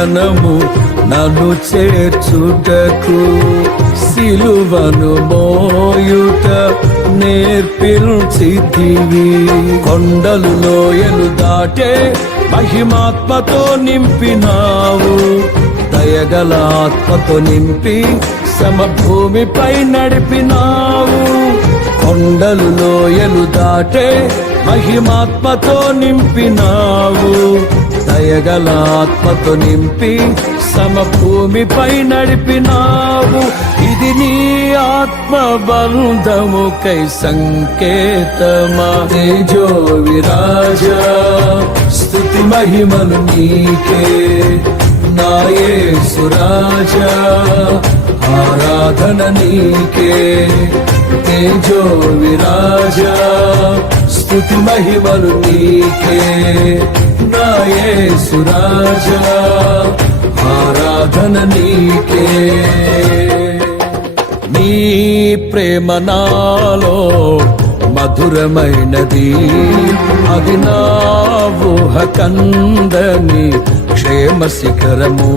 క్షణము నన్ను చేర్చుటకు సిలువను మోయుట నేర్పించితివి. కొండలు లోయలు దాటే మహిమాత్మతో నింపినావు, దయగల ఆత్మతో నింపి సమభూమిపై నడిపినావు. కొండలు లోయలు దాటే మహిమాత్మతో నింపినావు, దయగల ఆత్మతో నింపి సమభూమిపై నడిపినావు. ఇది నీ ఆత్మ బంధముకై సంకేతమా. తేజో విరాజా స్తుతి మహిమలు నీకే, నా యేసు రాజా ఆరాధన నీకే. తేజో విరాజా స్తుతి మహిమలు నీకే, నా యేసు రాజా ఆరాధన నీకే. నీ ప్రేమ నాలో మధురమైనది, అది నా ఊహ కందని క్షేమ శిఖరము.